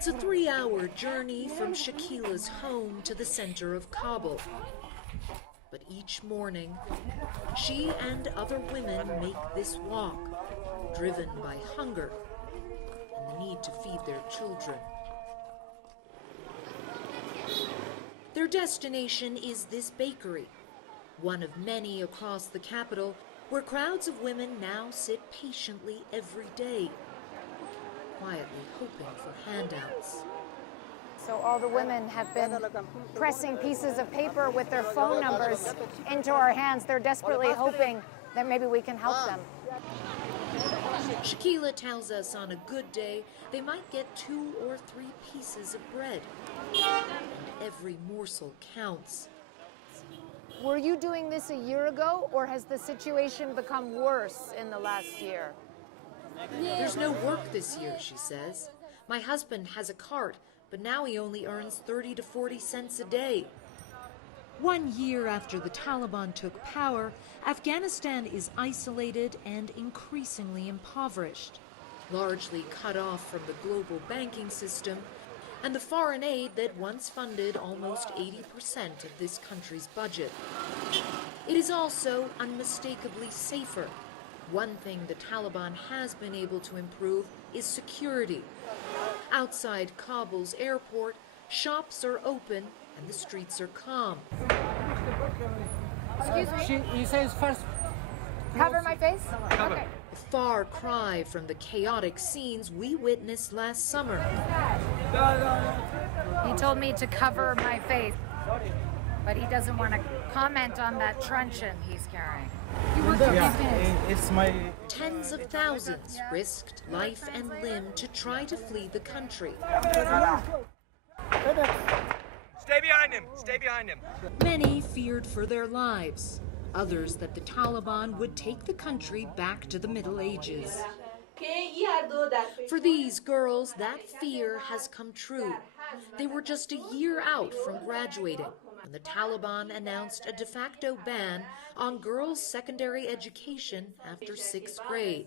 It's a 3-hour journey from Shakila's home to the center of Kabul. But each morning, she and other women make this walk, driven by hunger and the need to feed their children. Their destination is this bakery, one of many across the capital, where crowds of women now sit patiently every day, quietly hoping for handouts. So all the women have been pressing pieces of paper with their phone numbers into our hands. They're desperately hoping that maybe we can help them. Shakila tells us on a good day, they might get 2 or 3 pieces of bread. And every morsel counts. Were you doing this a year ago, or has the situation become worse in the last year? There's no work this year, she says. My husband has a cart, but now he only earns 30 to 40 cents a day. 1 year after the Taliban took power, Afghanistan is isolated and increasingly impoverished, largely cut off from the global banking system and the foreign aid that once funded almost 80% of this country's budget. It is also unmistakably safer. One thing the Taliban has been able to improve is security. Outside Kabul's airport, shops are open and the streets are calm. Excuse me? He says first. Cover my face? Cover. Okay. A far cry from the chaotic scenes we witnessed last summer. He told me to cover my face, but he doesn't want to comment on that truncheon he's carrying. It's my. Tens of thousands risked life and limb to try to flee the country. Stay behind him! Stay behind him! Many feared for their lives. Others that the Taliban would take the country back to the Middle Ages. For these girls, that fear has come true. They were just a year out from graduating when the Taliban announced a de facto ban on girls' secondary education after 6th grade.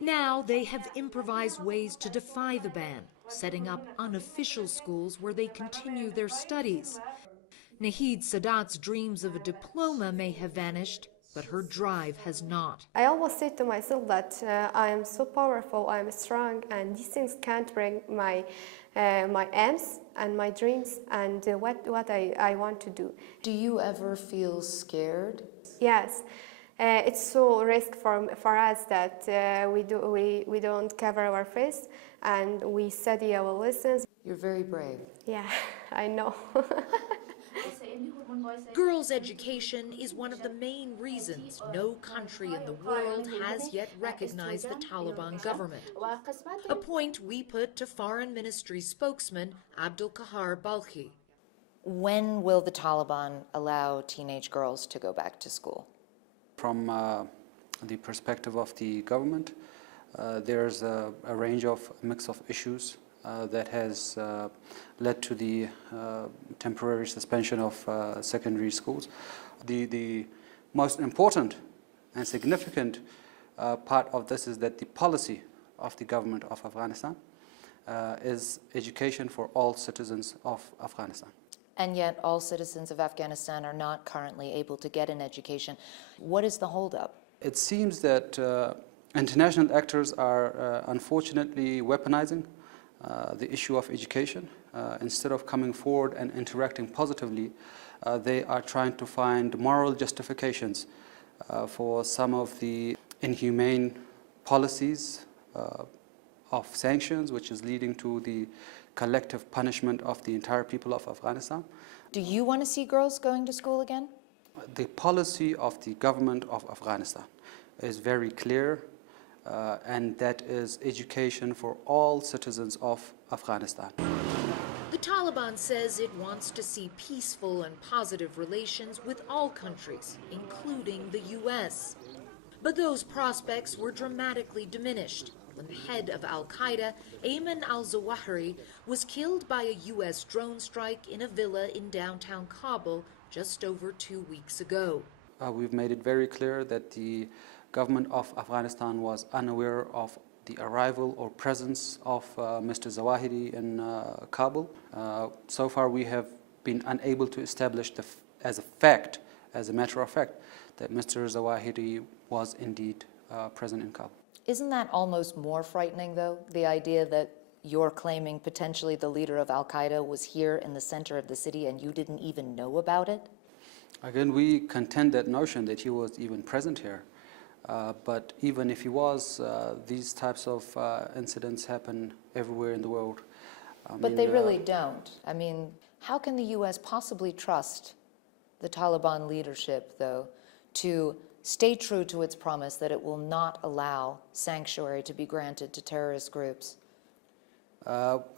Now they have improvised ways to defy the ban, setting up unofficial schools where they continue their studies. Nahid Sadat's dreams of a diploma may have vanished, but her drive has not. I always say to myself that I am so powerful, I am strong, and these things can't bring my aims and my dreams and what I want to do. Do you ever feel scared? Yes. It's so risk for us that we don't cover our face and we study our lessons. You're very brave. Yeah, I know. Girls' education is one of the main reasons no country in the world has yet recognized the Taliban government. A point we put to Foreign Ministry spokesman Abdul Kahar Balkhi. When will the Taliban allow teenage girls to go back to school? From the perspective of the government, there's a range of mix of issues that has led to the temporary suspension of secondary schools. The most important and significant part of this is that the policy of the government of Afghanistan is education for all citizens of Afghanistan. And yet all citizens of Afghanistan are not currently able to get an education. What is the holdup? It seems that international actors are unfortunately weaponizing the issue of education. Instead of coming forward and interacting positively, they are trying to find moral justifications for some of the inhumane policies of sanctions, which is leading to the collective punishment of the entire people of Afghanistan. Do you want to see girls going to school again? The policy of the government of Afghanistan is very clear, and that is education for all citizens of Afghanistan. The Taliban says it wants to see peaceful and positive relations with all countries, including the U.S. But those prospects were dramatically diminished when the head of al-Qaeda, Ayman al-Zawahiri, was killed by a U.S. drone strike in a villa in downtown Kabul just over 2 weeks ago. We've made it very clear that the government of Afghanistan was unaware of the arrival or presence of Mr. Zawahiri in Kabul. So far we have been unable to establish as a matter of fact, that Mr. Zawahiri was indeed present in Kabul. Isn't that almost more frightening, though, the idea that you're claiming potentially the leader of al-Qaeda was here in the center of the city and you didn't even know about it? Again, we contend that notion that he was even present here. But even if he was, these types of incidents happen everywhere in the world. But they really don't. I mean, how can the U.S. possibly trust the Taliban leadership, though, to stay true to its promise that it will not allow sanctuary to be granted to terrorist groups?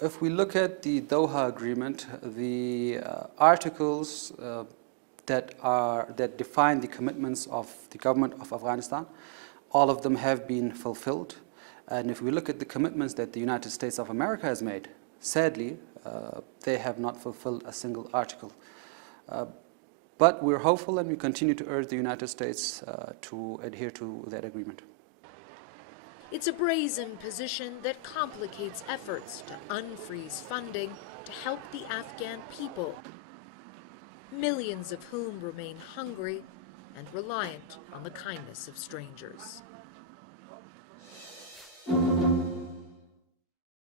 If we look at the Doha Agreement, the articles that define the commitments of the government of Afghanistan, all of them have been fulfilled. And if we look at the commitments that the United States of America has made, sadly, they have not fulfilled a single article. But we're hopeful and we continue to urge the United States to adhere to that agreement. It's a brazen position that complicates efforts to unfreeze funding to help the Afghan people, millions of whom remain hungry and reliant on the kindness of strangers.